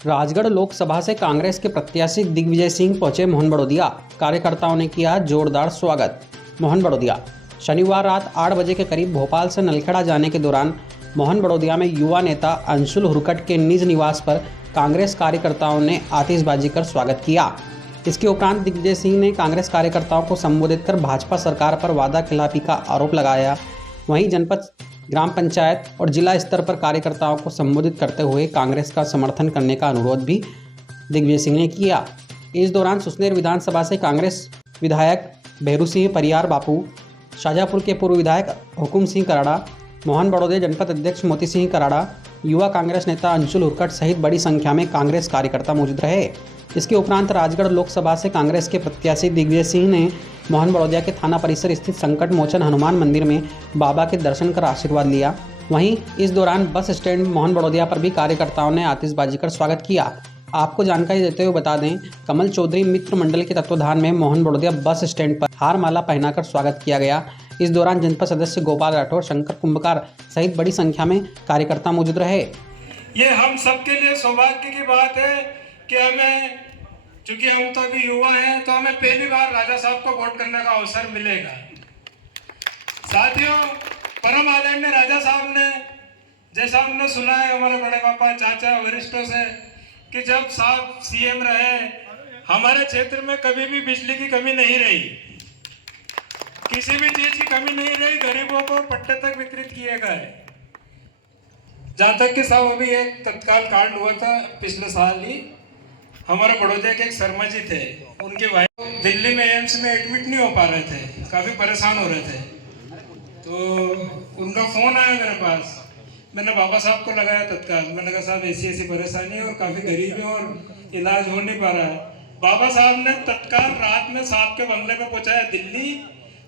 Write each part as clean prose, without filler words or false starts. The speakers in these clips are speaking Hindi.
राजगढ़ लोकसभा से कांग्रेस के प्रत्याशी दिग्विजय सिंह पहुंचे मोहन बड़ोदिया। कार्यकर्ताओं ने किया जोरदार स्वागत। मोहन बड़ोदिया शनिवार रात 8 बजे के करीब भोपाल से नलखेड़ा जाने के दौरान मोहन बड़ोदिया में युवा नेता अंशुल हुरकट के निज निवास पर कांग्रेस कार्यकर्ताओं ने आतिशबाजी कर स्वागत किया। इसके उपरांत दिग्विजय सिंह ने कांग्रेस कार्यकर्ताओं को संबोधित कर भाजपा सरकार पर वादा खिलाफी का आरोप लगाया। वहीं जनपद, ग्राम पंचायत और जिला स्तर पर कार्यकर्ताओं को संबोधित करते हुए कांग्रेस का समर्थन करने का अनुरोध भी दिग्विजय सिंह ने किया। इस दौरान सुसनेर विधानसभा से कांग्रेस विधायक भैरू सिंह परियार बापू, शाजापुर के पूर्व विधायक हुकुम सिंह कराड़ा, मोहन बड़ोदिया जनपद अध्यक्ष मोती सिंह कराड़ा, युवा कांग्रेस नेता अंशुल हुरकट सहित बड़ी संख्या में कांग्रेस कार्यकर्ता मौजूद रहे। इसके उपरांत राजगढ़ लोकसभा से कांग्रेस के प्रत्याशी दिग्विजय सिंह ने मोहन बड़ोदिया के थाना परिसर स्थित संकट मोचन हनुमान मंदिर में बाबा के दर्शन कर आशीर्वाद लिया। वहीं इस दौरान बस स्टैंड मोहन बड़ोदिया पर भी कार्यकर्ताओं ने आतिशबाजी कर स्वागत किया। आपको जानकारी देते हुए बता दें, कमल चौधरी मित्र मंडल के तत्वाधान में मोहन बड़ोदिया बस स्टैंड पर हार माला पहनाकर स्वागत किया गया। इस दौरान जनपद सदस्य गोपाल राठौर, शंकर कुंभकार सहित बड़ी संख्या में कार्यकर्ता मौजूद रहे। ये हम सबके लिए सौभाग्य की बात है कि हमें, चूंकि हम तो अभी युवा हैं, तो हमें पहली बार राजा साहब को वोट करने का अवसर मिलेगा। साथियों, परम आदरणीय राजा साहब ने, जैसा हमने सुना है हमारे बड़े पापा, चाचा, वरिष्ठों से, कि जब साहब सीएम रहे हमारे क्षेत्र में कभी भी बिजली की कमी नहीं रही, किसी भी चीज की कमी नहीं रही, गरीबों को पट्टे तक वितरित किए गए। जहां तक कि साहब अभी एक तत्काल कांड हुआ था पिछले साल ही, हमारे बड़ौदा के एक शर्मा जी थे, उनके वाइफ दिल्ली में एम्स में एडमिट नहीं हो पा रहे थे, काफी परेशान हो रहे थे। तो उनका फोन आया मेरे पास, मैंने बाबा साहब को लगाया तत्काल। मैंने कहा साहब ऐसी परेशानी है और काफी गरीब है और इलाज हो नहीं पा रहा है। बाबा साहब ने तत्काल रात में साहब के बंगले पे पहुंचाया दिल्ली,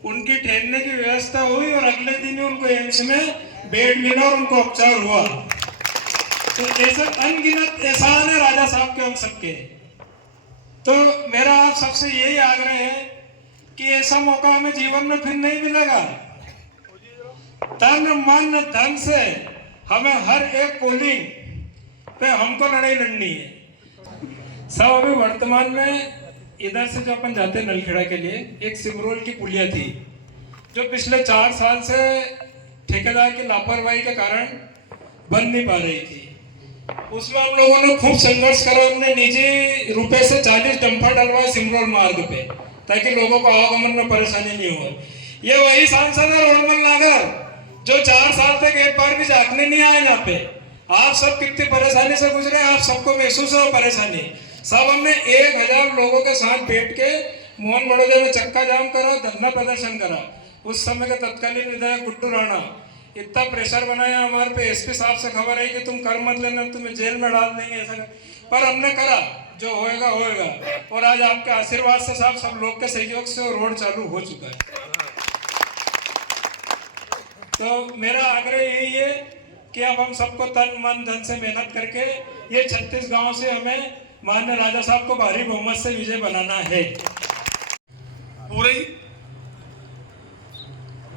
उनकी ठहरने की व्यवस्था हुई और अगले दिन ही उनको एम्स में बेड मिला और उनको उपचार हुआ। तो ऐसे अनगिनत एहसान है राजा साहब के हम सबके। तो मेरा आप सबसे यही आग्रह है कि ऐसा मौका हमें जीवन में फिर नहीं मिलेगा। तन मन धन से हमें हर एक पोलिंग पे हमको लड़ाई लड़नी है। सब अभी वर्तमान में इधर से जो अपन जाते नलखेड़ा के लिए एक सिमरोल की पुलिया थी, जो पिछले 4 साल से ठेकेदार की लापरवाही के कारण बन नहीं पा रही थी। उसमें हम लोगों ने खूब संघर्ष करा, हमने निजी रुपए से 40 डंपर डलवाए सिमरोल मार्ग पे, ताकि लोगों को आवागमन में परेशानी नहीं हो। ये वही सांसद है रोडमल नागर, जो 4 साल तक एक बार भी झांकने नहीं आए यहाँ पे। आप सब कितनी परेशानी से गुजरे, आप सबको महसूस है परेशानी। सब हमने 1000 लोगों के साथ बैठ के मोहन बड़ोदिया में चक्का जाम करा, धरना प्रदर्शन करा। उस समय के तत्कालीन विधायक गुड्डू राणा इतना प्रेशर बनाया हमारे पे, एसपी साहब से खबर आई कि तुम कर मत लेना, तुम्हें जेल में डाल देंगे, ऐसा कर। पर हमने करा, जो होएगा होएगा। और आज आपके आशीर्वाद से साहब, सब लोग के सहयोग से रोड चालू हो चुका है। तो मेरा आग्रह यही है कि अब हम सबको तन मन धन से मेहनत करके ये 36 गांव से हमें माननीय राजा साहब को भारी बहुमत से विजय बनाना है। पूरे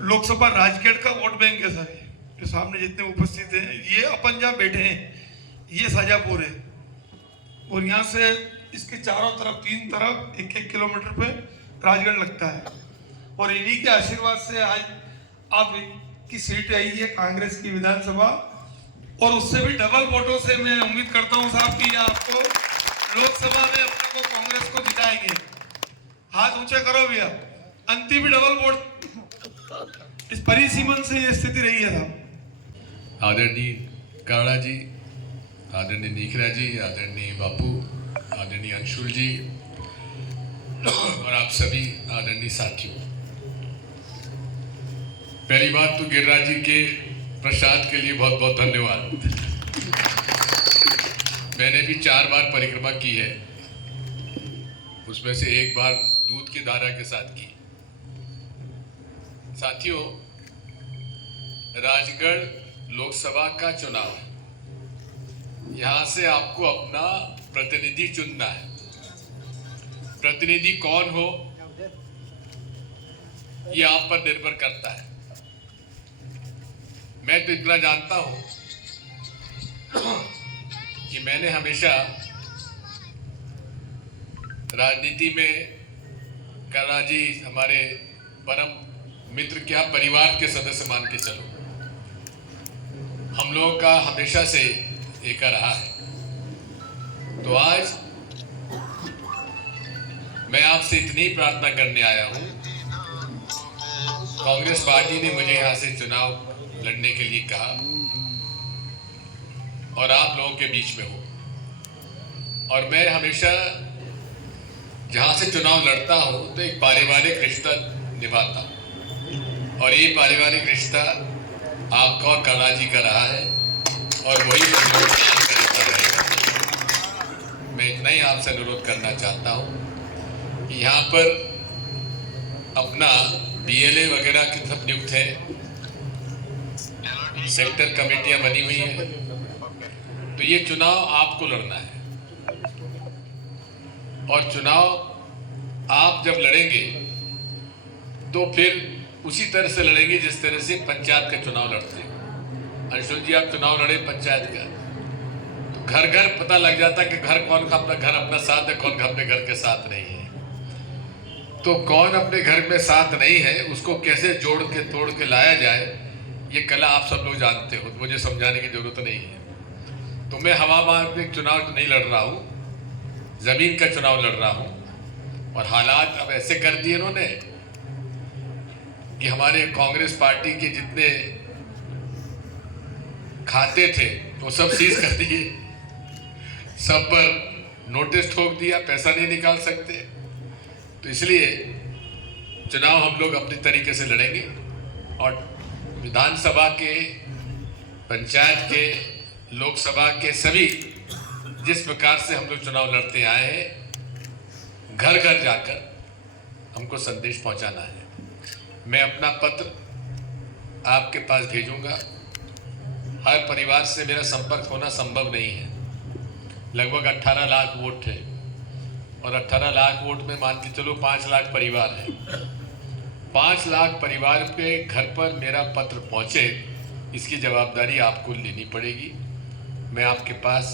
लोकसभा राजगढ़ का वोट बैंक है सारे, जो सामने जितने उपस्थित हैं, ये अपन जहाँ बैठे हैं ये शाजापुर है, और यहाँ से इसके चारों तरफ 3 तरफ 1-1 किलोमीटर पे राजगढ़ लगता है। और इन्हीं के आशीर्वाद से आज आप की सीट आई है कांग्रेस की विधानसभा, और उससे भी डबल वोटों से मैं उम्मीद करता हूँ साहब कि आपको लोकसभा में अपने को कांग्रेस को जिताएंगे। हाथ ऊंचा करो भैया, अंतिम भी डबल वोट। इस परिसीमन से ये स्थिति रही है साहब। आदरणीय कराड़ा जी, आदरणीय नीखरा जी, आदरणीय बापू, आदरणीय अंशुल जी और आप सभी आदरणीय साथियों, पहली बात तो गिरिराज जी के प्रसाद के लिए बहुत बहुत धन्यवाद। मैंने भी 4 बार परिक्रमा की है, उसमें से 1 बार दूध की धारा के साथ की। साथियों, राजगढ़ लोकसभा का चुनाव है, यहां से आपको अपना प्रतिनिधि चुनना है। प्रतिनिधि कौन हो ये आप पर निर्भर करता है। मैं तो इतना जानता हूं कि मैंने हमेशा राजनीति में काला जी हमारे परम मित्र क्या परिवार के सदस्य मान के चलो, हम लोगों का हमेशा से एक रहा है। तो आज मैं आपसे इतनी प्रार्थना करने आया हूं, कांग्रेस पार्टी ने मुझे यहां से चुनाव लड़ने के लिए कहा और आप लोगों के बीच में हो, और मैं हमेशा जहां से चुनाव लड़ता हूं तो एक पारिवारिक रिश्ता निभाता हूं, और ये पारिवारिक रिश्ता आपका और काला जी का रहा है और वही रिश्ता रहेगा। मैं इतना ही आपसे अनुरोध करना चाहता हूं कि यहाँ पर अपना BLA वगैरह के सब नियुक्त है, सेक्टर कमेटियां बनी हुई हैं, तो ये चुनाव आपको लड़ना है और चुनाव आप जब लड़ेंगे तो फिर उसी तरह से लड़ेंगे जिस तरह से पंचायत का चुनाव लड़ते हैं। अंशुल जी, आप चुनाव लड़े पंचायत का, तो घर घर पता लग जाता कि घर कौन का अपना साथ है, कौन अपने घर के साथ नहीं है। तो कौन अपने घर में साथ नहीं है उसको कैसे जोड़ के तोड़ के लाया जाए, ये कला आप सब लोग जानते हो, मुझे समझाने की जरूरत नहीं है। तो मैं हवा में चुनाव नहीं लड़ रहा हूँ, जमीन का चुनाव लड़ रहा हूँ। और हालात अब ऐसे कर दिए इन्होंने कि हमारे कांग्रेस पार्टी के जितने खाते थे वो सब सीज कर दिए, सब पर नोटिस ठोक दिया, पैसा नहीं निकाल सकते। तो इसलिए चुनाव हम लोग अपने तरीके से लड़ेंगे और विधानसभा के, पंचायत के, लोकसभा के सभी जिस प्रकार से हम लोग चुनाव लड़ते आए हैं, घर घर जाकर हमको संदेश पहुंचाना है। मैं अपना पत्र आपके पास भेजूंगा। हर परिवार से मेरा संपर्क होना संभव नहीं है। लगभग 18 लाख वोट है और 18 लाख वोट में मान के चलो 5 लाख परिवार है। 5 लाख परिवार पे घर पर मेरा पत्र पहुंचे, इसकी जवाबदारी आपको लेनी पड़ेगी। मैं आपके पास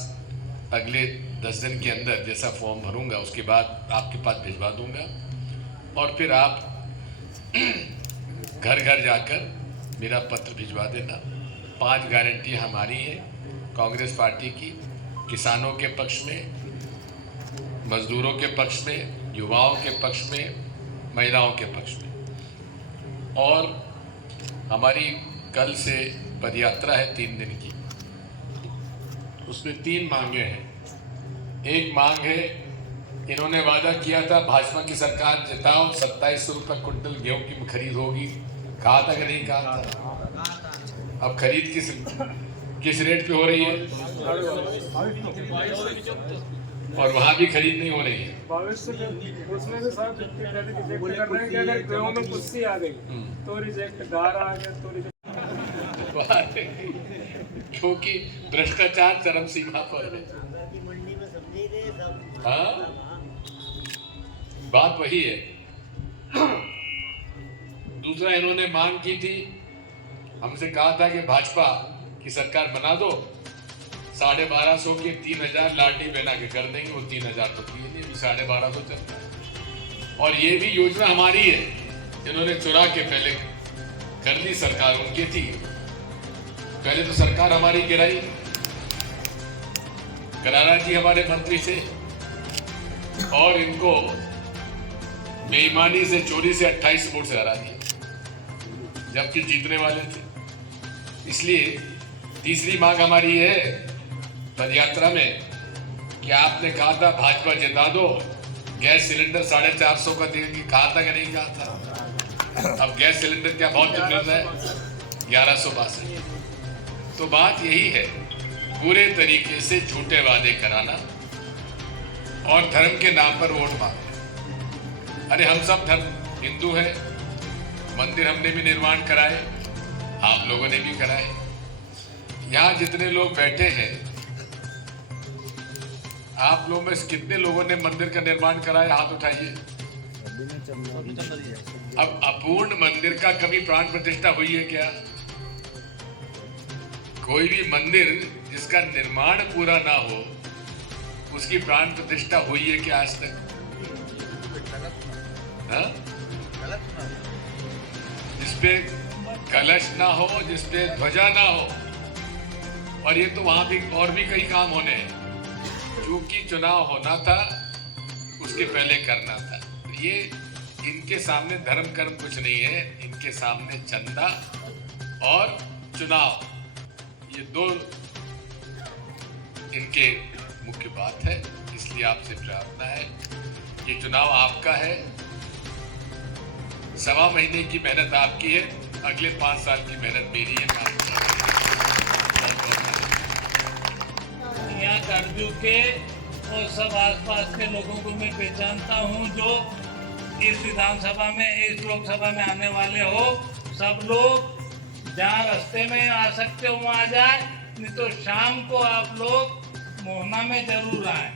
अगले 10 दिन के अंदर जैसा फॉर्म भरूंगा उसके बाद आपके पास भिजवा दूंगा और फिर आप घर घर जाकर मेरा पत्र भिजवा देना। 5 गारंटी हमारी है कांग्रेस पार्टी की, किसानों के पक्ष में, मजदूरों के पक्ष में, युवाओं के पक्ष में, महिलाओं के पक्ष में। और हमारी कल से पदयात्रा है 3 दिन की, उसमें 3 मांगे हैं। एक मांग है, इन्होंने वादा किया था भाजपा की सरकार जिताओ 2700 रुपये क्विंटल गेहूं की खरीद होगी, कहा था कि नहीं कहा था? अब खरीद किस रेट पे हो रही है और वहां भी खरीद नहीं हो रही है। उसमें से सब रिजेक्ट कर रहे हैं कि अगर गेहूं में कुछ आ गई तो रिजेक्ट, गार आ गया तो रिजेक्ट, क्योंकि भ्रष्टाचार चरम सीमा पर है। हाँ, बात वही है। दूसरा इन्होंने मांग की थी, हमसे कहा था कि भाजपा की सरकार बना दो, 1250 के 3000 लाठी बना के कर देंगे। वो 3000 तो दिए नहीं, 1250 चलता है। और ये भी योजना हमारी है, इन्होंने चुरा के पहले कर ली, सरकार उनकी थी। पहले तो सरकार हमारी गिराई, करारा जी हमारे मंत्री थे और इनको बेईमानी से, चोरी से 28 वोट से हरा दिया, जबकि जीतने वाले थे। इसलिए तीसरी मांग हमारी है पदयात्रा में कि आपने कहा था भाजपा जिता दो, गैस सिलेंडर 450 का देंगे, कहा था कि नहीं कहा था? अब गैस सिलेंडर क्या बहुत चल रहा है? 1162। तो बात यही है, पूरे तरीके से झूठे वादे कराना और धर्म के नाम पर वोट मांगना। अरे हम सब धर्म हिंदू हैं, मंदिर हमने भी निर्माण कराए, आप लोगों ने भी कराए। यहाँ जितने लोग बैठे हैं, आप लोगों में कितने लोगों ने मंदिर का निर्माण कराया? हाथ उठाइए। अब अपूर्ण मंदिर का कभी प्राण प्रतिष्ठा हुई है क्या? कोई भी मंदिर जिसका निर्माण पूरा ना हो उसकी प्राण प्रतिष्ठा हुई है कि आज तक? हाँ? जिसपे कलश ना हो, जिसपे ध्वजा ना हो, और ये तो वहां भी और भी कई काम होने हैं। क्योंकि चुनाव होना था उसके पहले करना था। तो ये इनके सामने धर्म कर्म कुछ नहीं है, इनके सामने चंदा और चुनाव, ये दो इनके मुख्य बात है। इसलिए आपसे प्रार्थना है, ये चुनाव आपका है, 1.25 महीने की मेहनत आपकी है, अगले 5 साल की मेहनत मेरी है। यहाँ करजू के और सब आसपास के लोगों को मैं पहचानता हूँ जो इस विधानसभा में, इस लोकसभा में आने वाले हो। सब लोग जहाँ रास्ते में आ सकते हो वहाँ आ जाए, नहीं तो शाम को आप लोग मोहना में जरूर आए।